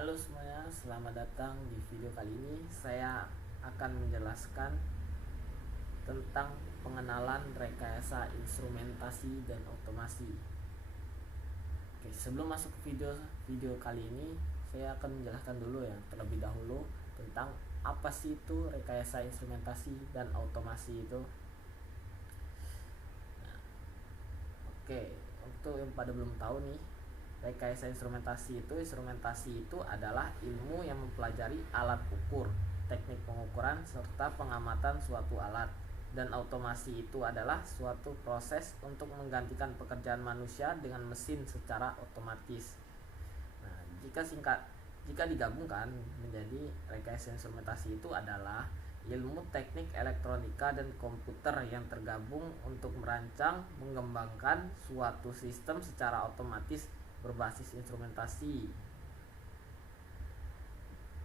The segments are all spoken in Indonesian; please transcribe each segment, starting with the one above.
Halo semuanya, selamat datang di video kali ini. Saya akan menjelaskan tentang pengenalan rekayasa instrumentasi dan otomasi. Oke, sebelum masuk ke video kali ini, saya akan menjelaskan dulu ya terlebih dahulu tentang apa sih itu rekayasa instrumentasi dan otomasi itu. Oke, untuk yang pada belum tahu nih, rekayasa instrumentasi itu adalah ilmu yang mempelajari alat ukur, teknik pengukuran serta pengamatan suatu alat. Dan otomasi itu adalah suatu proses untuk menggantikan pekerjaan manusia dengan mesin secara otomatis. Nah, jika digabungkan menjadi rekayasa instrumentasi itu adalah ilmu teknik elektronika dan komputer yang tergabung untuk merancang, mengembangkan suatu sistem secara otomatis berbasis instrumentasi.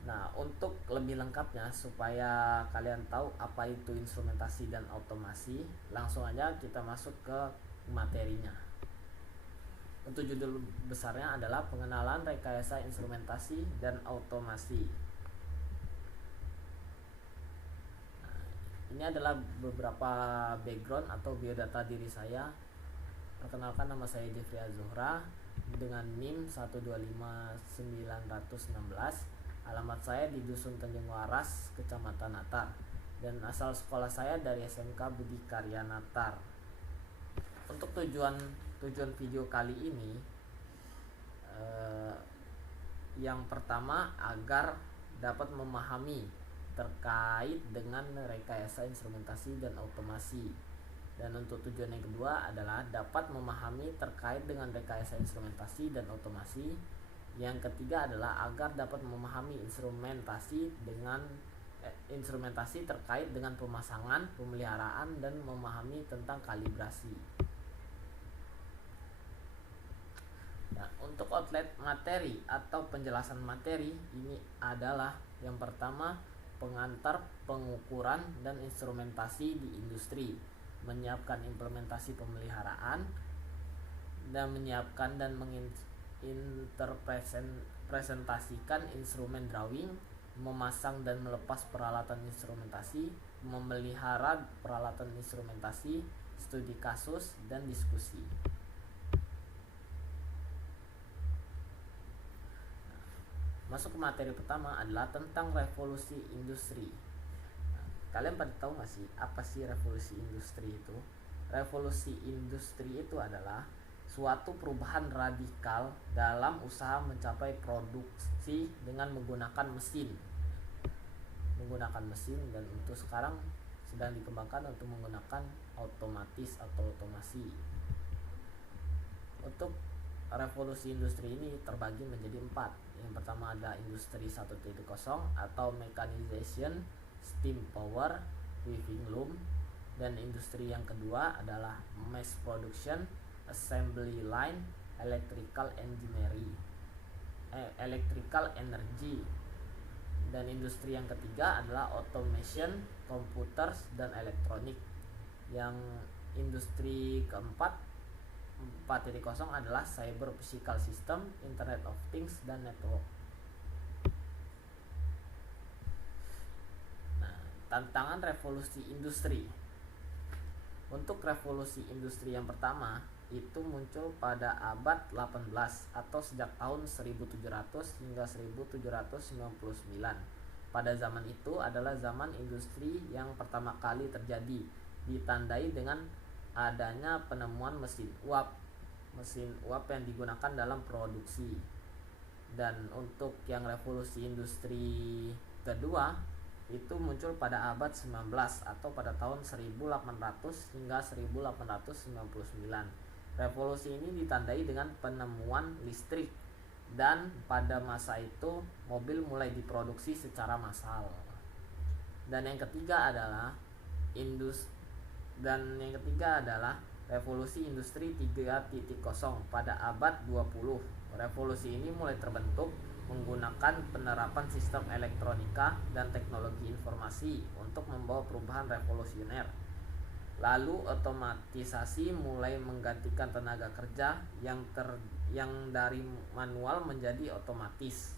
Nah, untuk lebih lengkapnya supaya kalian tahu apa itu instrumentasi dan otomasi, langsung aja kita masuk ke materinya. Untuk judul besarnya adalah pengenalan rekayasa instrumentasi dan otomasi. Ini adalah beberapa background atau biodata diri saya. Perkenalkan, nama saya Jeffrey Azuhra dengan NIM 125916. Alamat saya di Dusun Tanjung Waras, Kecamatan Natar. Dan asal sekolah saya dari SMK Budi Karya Natar. Untuk tujuan video kali ini, yang pertama agar dapat memahami terkait dengan rekayasa instrumentasi dan otomasi. Dan untuk tujuan yang kedua adalah dapat memahami terkait dengan rekayasa instrumentasi dan otomasi. Yang ketiga adalah agar dapat memahami instrumentasi terkait dengan pemasangan, pemeliharaan, dan memahami tentang kalibrasi. Nah, untuk outlet materi atau penjelasan materi ini adalah yang pertama, pengantar pengukuran dan instrumentasi di industri, menyiapkan implementasi pemeliharaan, dan menyiapkan dan menginterpresentasikan instrumen drawing, memasang dan melepas peralatan instrumentasi, memelihara peralatan instrumentasi, studi kasus, dan diskusi. Masuk ke materi pertama adalah tentang revolusi industri. Kalian pada tahu nggak sih apa sih revolusi industri itu? Revolusi industri itu adalah suatu perubahan radikal dalam usaha mencapai produksi dengan menggunakan mesin. Dan untuk sekarang sedang dikembangkan untuk menggunakan otomatis atau otomasi. Untuk revolusi industri ini terbagi menjadi 4. Yang pertama ada industri 1.0 atau mechanization, steam power, weaving loom. Dan industri yang kedua adalah mass production, assembly line, electrical energy. Dan industri yang ketiga adalah automation, computers, dan elektronik. Yang industri keempat 4.0 adalah cyber physical system, internet of things, dan network. Nah, tantangan revolusi industri. Untuk revolusi industri yang pertama itu muncul pada abad 18 atau sejak tahun 1700 hingga 1799. Pada zaman itu adalah zaman industri yang pertama kali terjadi, ditandai dengan adanya penemuan mesin uap yang digunakan dalam produksi. Dan untuk yang revolusi industri kedua itu muncul pada abad 19 atau pada tahun 1800 hingga 1899. Revolusi ini ditandai dengan penemuan listrik, dan pada masa itu mobil mulai diproduksi secara massal. Dan yang ketiga adalah revolusi industri 3.0 pada abad 20. Revolusi ini mulai terbentuk menggunakan penerapan sistem elektronika dan teknologi informasi untuk membawa perubahan revolusioner. Lalu otomatisasi mulai menggantikan tenaga kerja yang dari manual menjadi otomatis.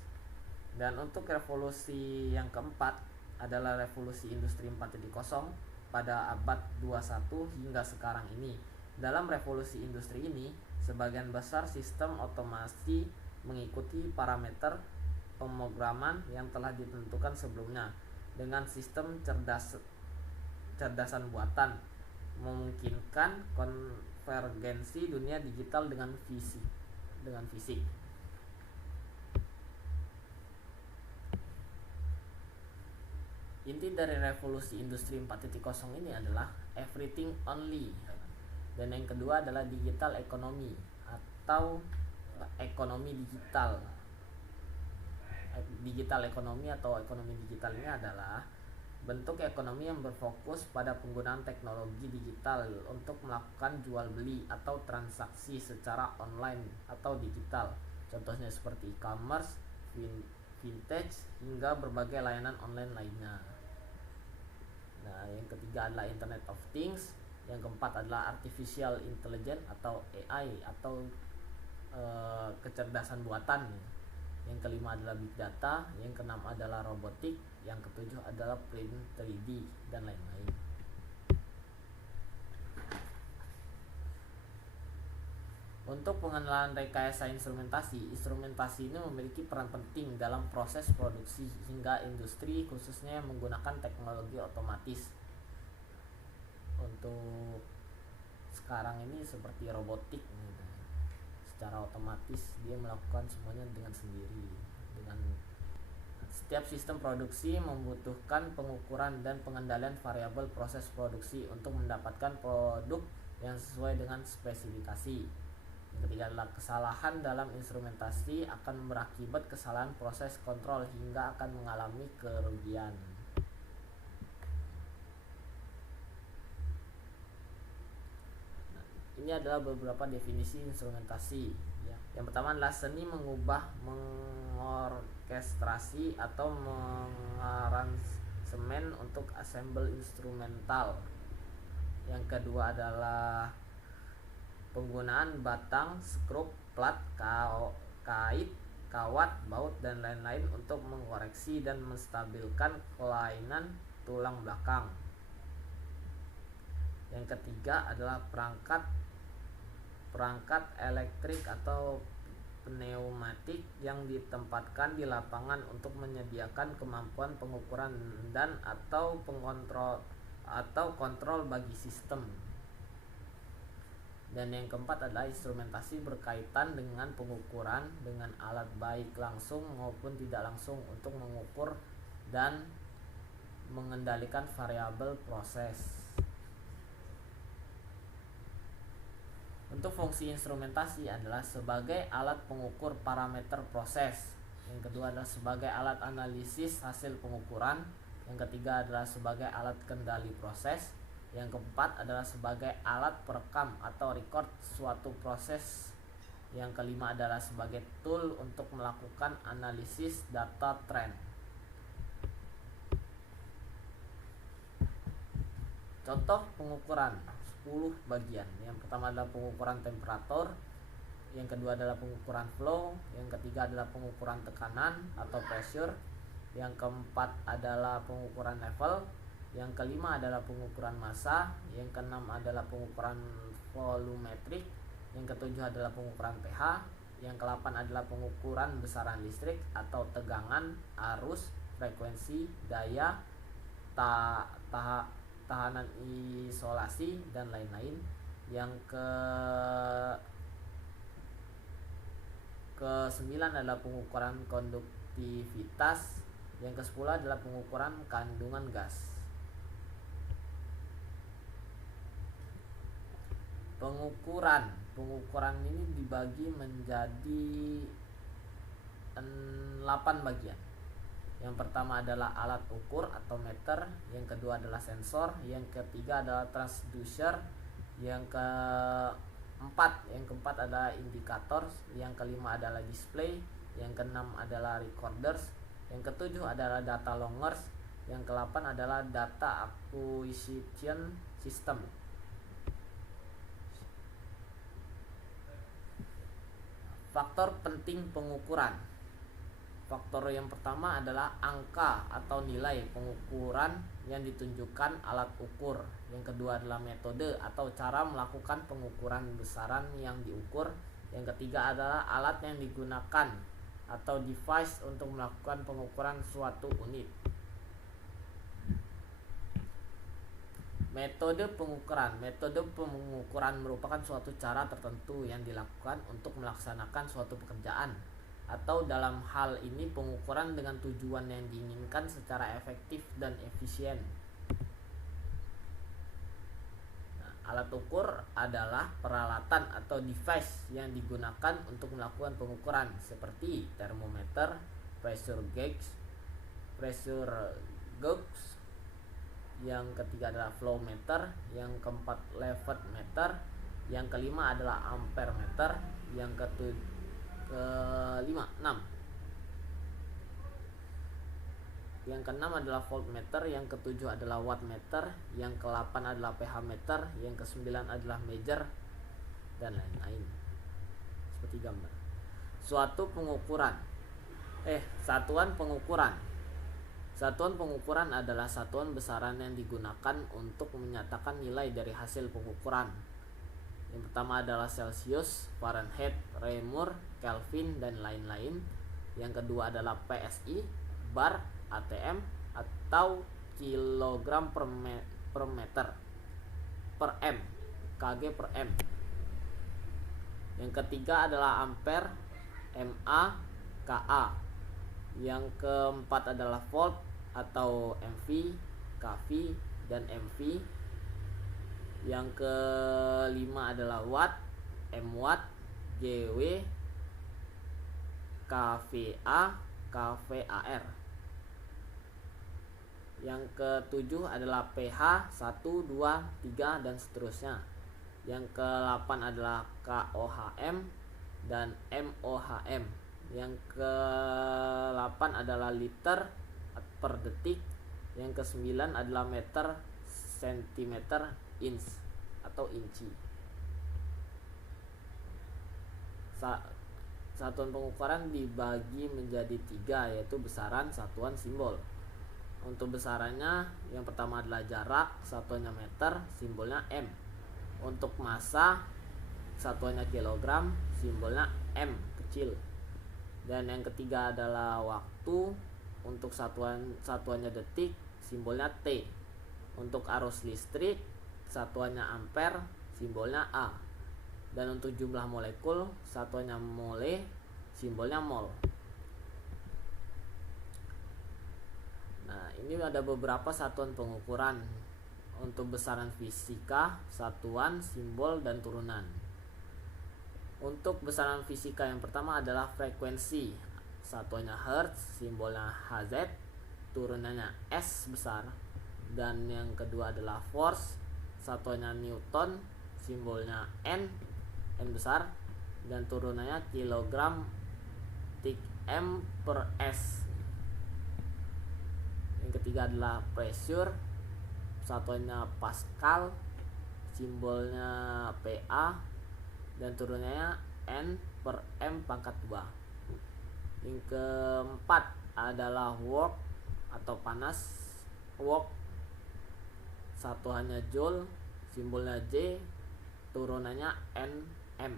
Dan untuk revolusi yang keempat adalah revolusi industri 4.0 pada abad 21 hingga sekarang ini. Dalam revolusi industri ini, sebagian besar sistem otomasi mengikuti parameter pemrograman yang telah ditentukan sebelumnya. Dengan sistem cerdasan buatan memungkinkan konvergensi dunia digital dengan fisik. Inti dari revolusi industri 4.0 ini adalah everything only. Dan yang kedua adalah digital economy atau ekonomi digital. Digital ekonomi atau ekonomi digital ini adalah bentuk ekonomi yang berfokus pada penggunaan teknologi digital untuk melakukan jual beli atau transaksi secara online atau digital. Contohnya seperti e-commerce, vintage, hingga berbagai layanan online lainnya. Nah, yang ketiga adalah Internet of Things. Yang keempat adalah Artificial Intelligence atau AI atau kecerdasan buatan. Yang kelima adalah Big Data. Yang keenam adalah Robotik. Yang ketujuh adalah Print 3D dan lain-lain. Untuk pengenalan rekayasa instrumentasi ini memiliki peran penting dalam proses produksi hingga industri, khususnya yang menggunakan teknologi otomatis. Untuk sekarang ini seperti robotik gitu. Secara otomatis dia melakukan semuanya dengan sendiri. Setiap sistem produksi membutuhkan pengukuran dan pengendalian variabel proses produksi untuk mendapatkan produk yang sesuai dengan spesifikasi. Yang ketiga adalah kesalahan dalam instrumentasi akan berakibat kesalahan proses kontrol hingga akan mengalami kerugian. Ini adalah beberapa definisi instrumentasi. Yang pertama adalah seni mengubah, mengorkestrasi atau mengaransemen untuk ensemble instrumental. Yang kedua adalah penggunaan batang, skrup, plat, kait, kawat, baut, dan lain-lain untuk mengoreksi dan menstabilkan kelainan tulang belakang. Yang ketiga adalah perangkat elektrik atau pneumatik yang ditempatkan di lapangan untuk menyediakan kemampuan pengukuran dan atau kontrol bagi sistem. Dan yang keempat adalah instrumentasi berkaitan dengan pengukuran dengan alat baik langsung maupun tidak langsung untuk mengukur dan mengendalikan variabel proses. Untuk fungsi instrumentasi adalah sebagai alat pengukur parameter proses. Yang kedua adalah sebagai alat analisis hasil pengukuran. Yang ketiga adalah sebagai alat kendali proses. Yang keempat adalah sebagai alat perekam atau record suatu proses. Yang kelima adalah sebagai tool untuk melakukan analisis data trend. Contoh pengukuran 10 bagian. Yang pertama adalah pengukuran temperatur, yang kedua adalah pengukuran flow, yang ketiga adalah pengukuran tekanan atau pressure, yang keempat adalah pengukuran level, yang kelima adalah pengukuran massa, yang keenam adalah pengukuran volumetrik, yang ketujuh adalah pengukuran pH, yang ke-8 adalah pengukuran besaran listrik atau tegangan, arus, frekuensi, daya, tahanan isolasi, dan lain-lain. Yang ke-9 adalah pengukuran konduktivitas. Yang ke-10 adalah pengukuran kandungan gas. Pengukuran ini dibagi menjadi 8 bagian. Yang pertama adalah alat ukur atau meter, yang kedua adalah sensor, yang ketiga adalah transducer, yang keempat adalah indikator, yang kelima adalah display, yang keenam adalah recorders, yang ketujuh adalah data loggers, yang ke-8 adalah data acquisition system. Faktor penting pengukuran. Faktor yang pertama adalah angka atau nilai pengukuran yang ditunjukkan alat ukur. Yang kedua adalah metode atau cara melakukan pengukuran besaran yang diukur. Yang ketiga adalah alat yang digunakan atau device untuk melakukan pengukuran suatu unit. Metode pengukuran. Metode pengukuran merupakan suatu cara tertentu yang dilakukan untuk melaksanakan suatu pekerjaan, atau dalam hal ini pengukuran dengan tujuan yang diinginkan secara efektif dan efisien. Alat ukur adalah peralatan atau device yang digunakan untuk melakukan pengukuran seperti termometer, pressure gauge, yang ketiga adalah flow meter, yang keempat levet meter, yang kelima adalah ampere meter, yang yang keenam adalah voltmeter, yang ketujuh adalah wattmeter, yang ke-8 adalah pH meter, yang ke-9 adalah measure, dan lain-lain. Seperti gambar. Satuan pengukuran. Satuan pengukuran adalah satuan besaran yang digunakan untuk menyatakan nilai dari hasil pengukuran. Yang pertama adalah Celsius, Fahrenheit, Reaumur, Kelvin, dan lain-lain. Yang kedua adalah PSI, bar, ATM, atau kilogram per meter, per M, kg per M. Yang ketiga adalah ampere, MA, KA. Yang keempat adalah volt atau MV, KV, dan MV. Yang kelima adalah watt, MW, JW, KVA, KVAR. Yang ketujuh adalah pH 1, 2, 3, dan seterusnya. Yang ke-8 adalah KOHM dan MOHM. Yang ke-8 adalah liter per detik. Yang ke-9 adalah meter, sentimeter, inch atau inci. Satuan pengukuran dibagi menjadi 3, yaitu besaran, satuan, simbol. Untuk besarannya, yang pertama adalah jarak, satuannya meter, simbolnya M. Untuk massa, satuannya kilogram, simbolnya M kecil. Dan yang ketiga adalah waktu, untuk satuannya detik, simbolnya T. Untuk arus listrik, satuannya ampere, simbolnya A. Dan untuk jumlah molekul, satuannya mole, simbolnya mol. Nah, ini ada beberapa satuan pengukuran untuk besaran fisika, satuan, simbol, dan turunan. Untuk besaran fisika yang pertama adalah frekuensi, satuannya Hertz, simbolnya Hz, turunannya S besar. Dan yang kedua adalah force, satuannya Newton, simbolnya N besar, dan turunannya kilogram tik M per S. Yang ketiga adalah pressure, satuannya Pascal, simbolnya PA, dan turunannya N per M pangkat 2. Yang keempat adalah work atau panas, work, satuannya joule, simbolnya J, turunannya Nm.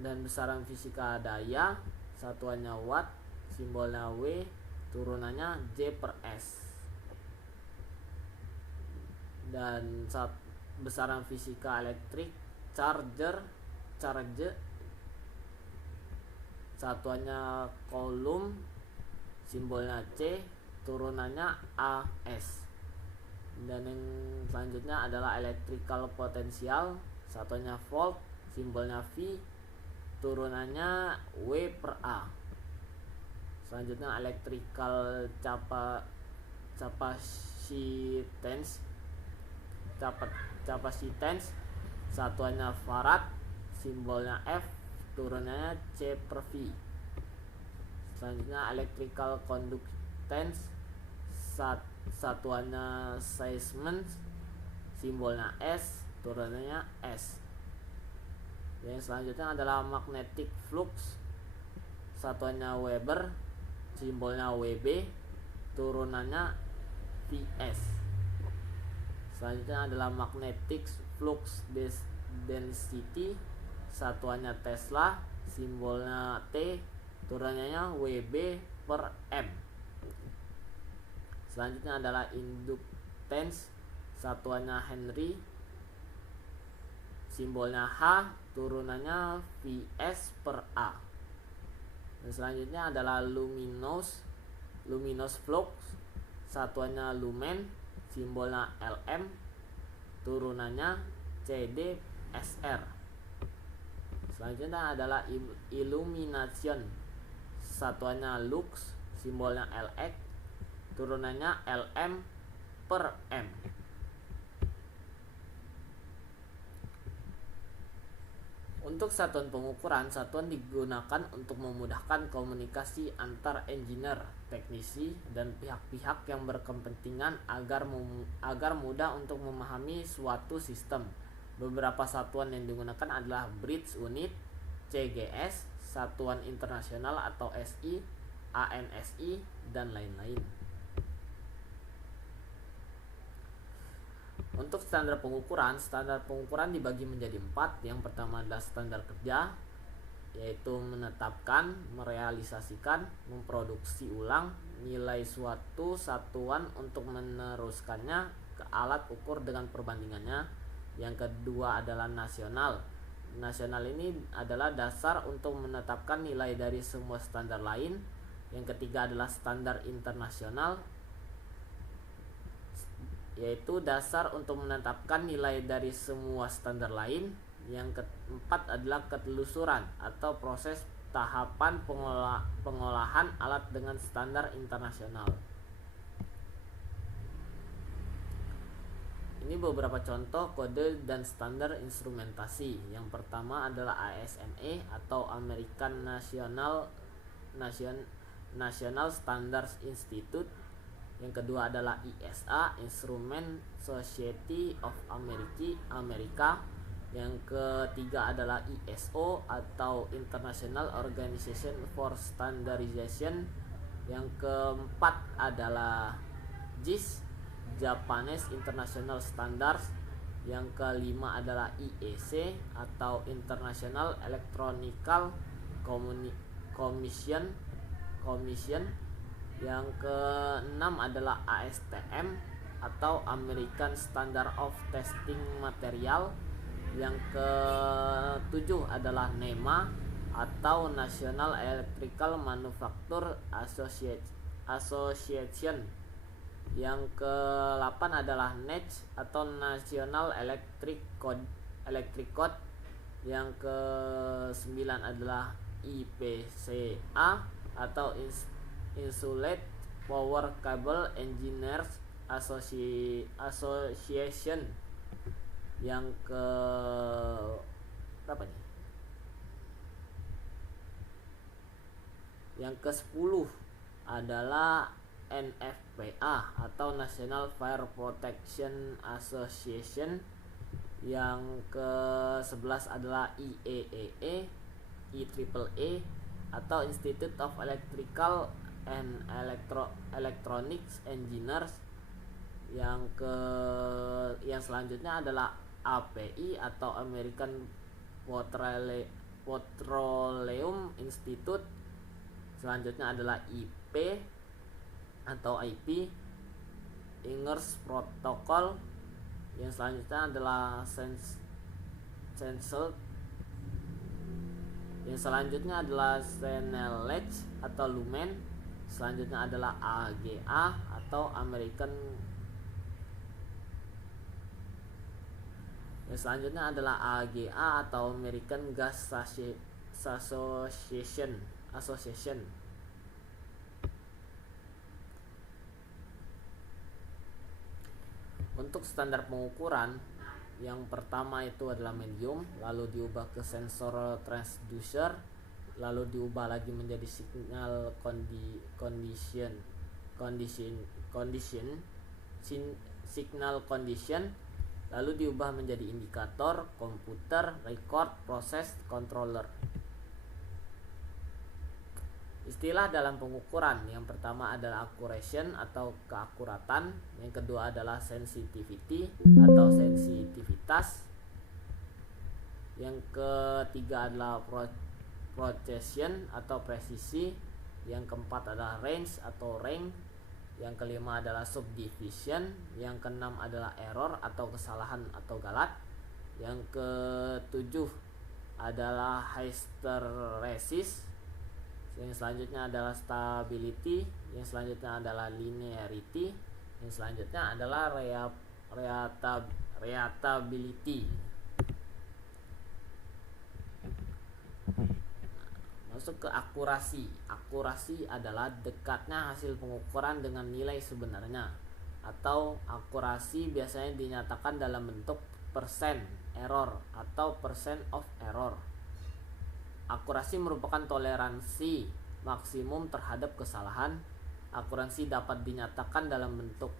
Dan besaran fisika daya, satuannya watt, simbolnya W, turunannya J per S. Dan besaran fisika elektrik, charge, satuannya coulomb, simbolnya C, turunannya AS. Dan yang selanjutnya adalah electrical potential, satuannya volt, simbolnya V, turunannya W per A. Selanjutnya electrical capacitance, satuannya farad, simbolnya F, turunannya C per V. Selanjutnya electrical conductance, satuannya seismens, simbolnya S, turunannya S. Yang selanjutnya adalah magnetic flux, satuannya Weber, simbolnya WB, turunannya VS. Selanjutnya adalah magnetic flux density, satuannya Tesla, simbolnya T, turunannya WB per M. Selanjutnya adalah inductance, satuannya Henry, simbolnya H, turunannya VS per A. Dan selanjutnya adalah luminous flux, satuannya lumen, simbolnya Lm, turunannya CDSR. Selanjutnya adalah illumination, satuannya lux, simbolnya Lx, turunannya Lm per M. Untuk satuan pengukuran, satuan digunakan untuk memudahkan komunikasi antar engineer, teknisi, dan pihak-pihak yang berkepentingan agar mudah untuk memahami suatu sistem. Beberapa satuan yang digunakan adalah bridge unit, CGS, satuan internasional atau SI, ANSI, dan lain-lain. Untuk standar pengukuran dibagi menjadi 4. Yang pertama adalah standar kerja, yaitu menetapkan, merealisasikan, memproduksi ulang nilai suatu satuan untuk meneruskannya ke alat ukur dengan perbandingannya. Yang kedua adalah nasional. Nasional ini adalah dasar untuk menetapkan nilai dari semua standar lain. Yang ketiga adalah standar internasional, yaitu dasar untuk menetapkan nilai dari semua standar lain. Yang keempat adalah ketelusuran atau proses tahapan pengolahan alat dengan standar internasional. Ini beberapa contoh kode dan standar instrumentasi. Yang pertama adalah ASME atau American National Standards Institute. Yang kedua adalah ISA, Instrument Society of America. Yang ketiga adalah ISO atau International Organization for Standardization. Yang keempat adalah JIS, Japanese International Standards. Yang kelima adalah IEC atau International Electronical Commission. Yang keenam adalah ASTM atau American Standard of Testing Material. Yang ketujuh adalah NEMA atau National Electrical Manufacture Association. Yang ke-8 adalah NEC atau National Electric Code. Yang ke-9 adalah IPCA atau Insulate Power Cable Engineers Association. Yang ke berapa nih? Yang ke-10 adalah NFPA atau National Fire Protection Association. Yang ke-11 adalah IEEE, IEEE atau Institute of Electrical and Electronics Engineers. Yang selanjutnya adalah API atau American Petroleum Institute. Selanjutnya adalah IP atau IP, Ingers Protocol. Yang selanjutnya adalah Sensel. Yang selanjutnya adalah Senelec atau Lumen. Selanjutnya adalah AGA atau American. Yang selanjutnya adalah AGA atau American Gas Association. Untuk standar pengukuran, yang pertama itu adalah medium, lalu diubah ke sensor transducer, lalu diubah lagi menjadi signal signal condition, lalu diubah menjadi indikator, komputer, record, proses, controller. Istilah dalam pengukuran yang pertama adalah accuracy atau keakuratan, yang kedua adalah sensitivity atau sensitivitas, yang ketiga adalah precision atau presisi, yang keempat adalah range atau range, yang kelima adalah subdivision, yang keenam adalah error atau kesalahan atau galat, yang ketujuh adalah hysteresis, yang selanjutnya adalah stability, yang selanjutnya adalah linearity, yang selanjutnya adalah readability. Masuk ke akurasi. Akurasi adalah dekatnya hasil pengukuran dengan nilai sebenarnya, atau akurasi biasanya dinyatakan dalam bentuk persen error atau percent of error. Akurasi merupakan toleransi maksimum terhadap kesalahan. Akurasi dapat dinyatakan dalam bentuk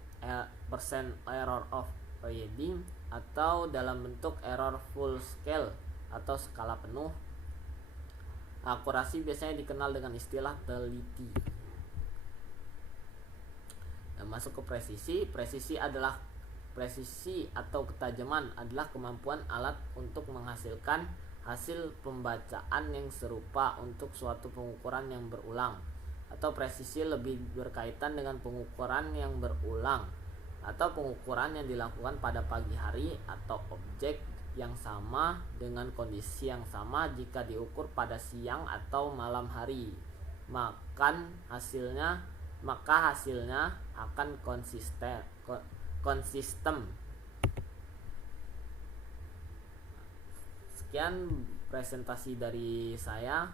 percent error of reading atau dalam bentuk error full scale atau skala penuh. Akurasi biasanya dikenal dengan istilah teliti. Masuk ke presisi. Presisi atau ketajaman adalah kemampuan alat untuk menghasilkan hasil pembacaan yang serupa untuk suatu pengukuran yang berulang, atau presisi lebih berkaitan dengan pengukuran yang berulang atau pengukuran yang dilakukan pada pagi hari atau objek yang sama dengan kondisi yang sama jika diukur pada siang atau malam hari, maka hasilnya akan konsisten. Sekian presentasi dari saya,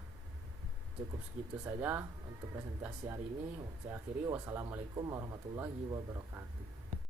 cukup segitu saja untuk presentasi hari ini. Saya akhiri. Wassalamualaikum warahmatullahi wabarakatuh.